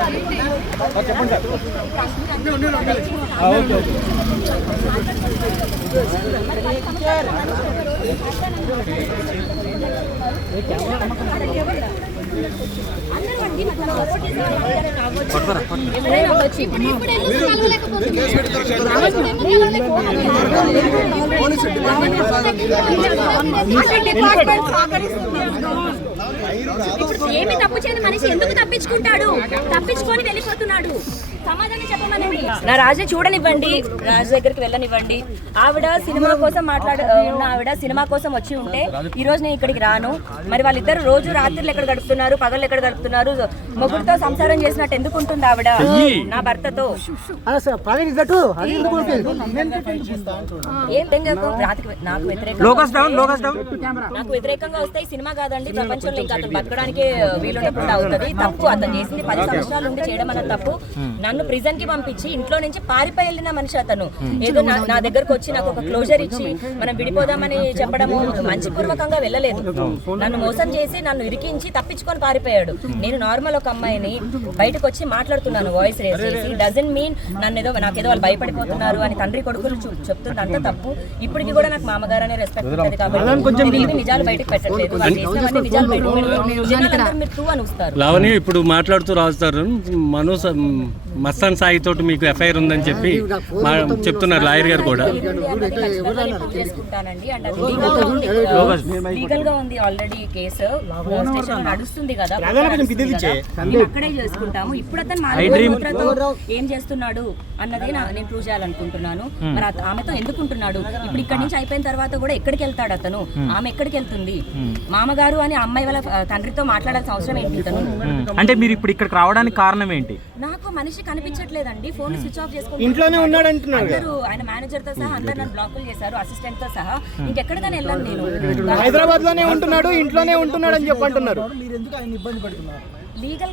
చెప్పండి వచ్చి ఇప్పుడు ఇప్పుడు ఎందుకు డిపార్ట్మెంట్ సహకరిస్తున్నారు. ఏమి తప్పు చేయని మనిషి ఎందుకు తప్పించుకుంటాడు? తప్పించుకొని వెళ్ళిపోతున్నాడు. సమాధానం చెప్పమని నా రాజు చూడనివ్వండి. రాజు దగ్గరికి వెళ్ళనివ్వండి. ఆవిడ సినిమా కోసం మాట్లాడ ఉన్న ఆవిడ సినిమా కోసం వచ్చి ఉంటే ఈ రోజు నేను ఇక్కడికి రాను. మరి వాళ్ళిద్దరు రోజు రాత్రులు ఎక్కడ గడుపుతున్నారు? పగలు ఎక్కడ గడుపుతున్నారు? మొగుడుతో సంసారం చేసినట్టు ఎందుకు ఉంటుంది ఆవిడ? నా భర్తతో. నాకు వ్యతిరేకంగా లోకస్ డౌన్ లోకస్ డౌన్. నాకు వ్యతిరేకంగా వస్తే ఈ సినిమా కాదండి. ప్రపంచంలో ఇంకా అతను బతకడానికి వీలుండకుండా అవుతుంది తప్పు అతను చేసింది పది సంవత్సరాల నుండి చేయడం అన్న తప్పు. నన్ను ప్రిజన్కి పంపించి ఇంట్లో నుంచి పారిపోయి వెళ్ళిన మనిషి అతను. ఏదో నా నా దగ్గరకు వచ్చి నాకు ఒక క్లోజర్ ఇచ్చి మనం విడిపోదామని చెప్పడము మంచిపూర్వకంగా వెళ్ళలేదు. నన్ను మోసం చేసి నన్ను ఇరికించి తప్పించుకొని పారిపోయాడు. నేను నార్మల్ ఒక అమ్మాయిని బయటకు వచ్చి మాట్లాడుతున్నాను వాయిస్ రేస్ చేసి. డజన్ మీన్ నన్ను ఏదో నాకేదో వాళ్ళు భయపడిపోతున్నారు అని తండ్రి కొడుకులు చెప్తుంది అంత తప్పు. ఇప్పటికి కూడా నాకు మామగారు అనే రెస్పెక్ట్ ఉంటుంది కాబట్టి నిజాలు బయటకు పెట్టట్లేదు. నిజాలు జనాలందరూ మీరు అని ఇప్పుడు మాట్లాడుతూ రాస్తారు. మను స- మస్తాన్ సాయి తోటి మీకు ఎఫ్ఐఆర్ ఉందని చెప్పి మా- చెప్తున్నారు లాయర్ గారు కూడా. లీగల్గా ఉంది ఆల్రెడీ కేసు నడుస్తుంది కదా. మేము అక్కడే చేసుకుంటాము. ఇప్పుడు అతను ఏం చేస్తున్నాడు అన్నది నా- నేను ప్రూవ్ చేయాలనుకుంటున్నాను. మరి అత- ఆమెతో ఎందుకుంటున్నాడు ఇప్పుడు ఇక్కడి నుంచి అయిపోయిన తర్వాత కూడా ఎక్కడికి వెళ్తాడు అతను? ఆమె ఎక్కడికి వెళ్తుంది? మామగారు అని అమ్మాయి వాళ్ళ తండ్రితో మాట్లాడాల్సిన అవసరం ఏంటి అంటే మీరు ఇప్పుడు ఇక్కడికి రావడానికి కారణం ఏంటి? నాకు మనిషి కనిపించట్లేదండి. ఫోన్ స్విచ్ ఆఫ్ చేసుకుంటూ ఇంట్లోనే ఉన్నాడు అంటున్నారు అందరూ ఆయన మేనేజర్తో సహా అందరు నన్ను బ్లాకులు చేశారు అసిస్టెంట్తో సహా. ఇంకెక్కడికైనా వెళ్ళాను నేను. హైదరాబాద్లోనే ఉంటున్నాడు ఇంట్లోనే ఉంటున్నాడు అని చెప్పి అంటున్నారు. లీగల్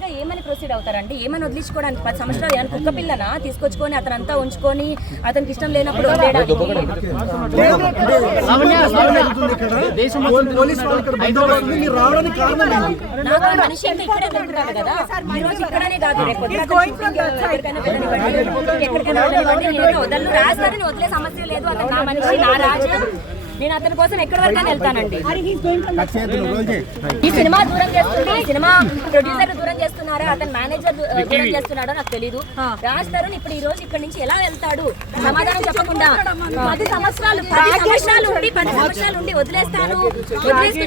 గా ఏమని ప్రొసీడ్ అవుతారండి? ఏమని వదిలించుకోవడానికి పది సంవత్సరాలు ఏమైనా కుక్క పిల్లనా? తీసుకొచ్చుకొని అతనంతా ఉంచుకొని అతనికి ఇష్టం లేనప్పుడు వదిలేయడానికి? నాకు ఆ మనిషి ఇంకా ఇక్కడే దొరుకుతాడు కదా. ఈ రోజు ఇక్కడనే కాదు రేపు పొద్దున అతను shooting ఎక్కడికైనా వదలను. రాజధానిని వదిలే సమస్య లేదు. అతను నా మనిషి నా రాజ్యం నేను అతని కోసం ఎక్కడి వరకు వెళ్తానండి? ఈ సినిమా దూరం చేస్తుంది ఈ సినిమా ప్రొడ్యూసర్ దూరం చేస్తున్నారా? అతని మేనేజర్ దూరం చేస్తున్నాడో నాకు తెలీదు. రాజ్ తరుణ్ ఇప్పుడు ఈ రోజు ఇక్కడ నుంచి ఎలా వెళ్తాడు? సమాధానం చెప్పకుండా పది సంవత్సరాలు పది సంవత్సరాలు ఉండి పది సంవత్సరాలు ఉండి వదిలేస్తాను. వదిలేసి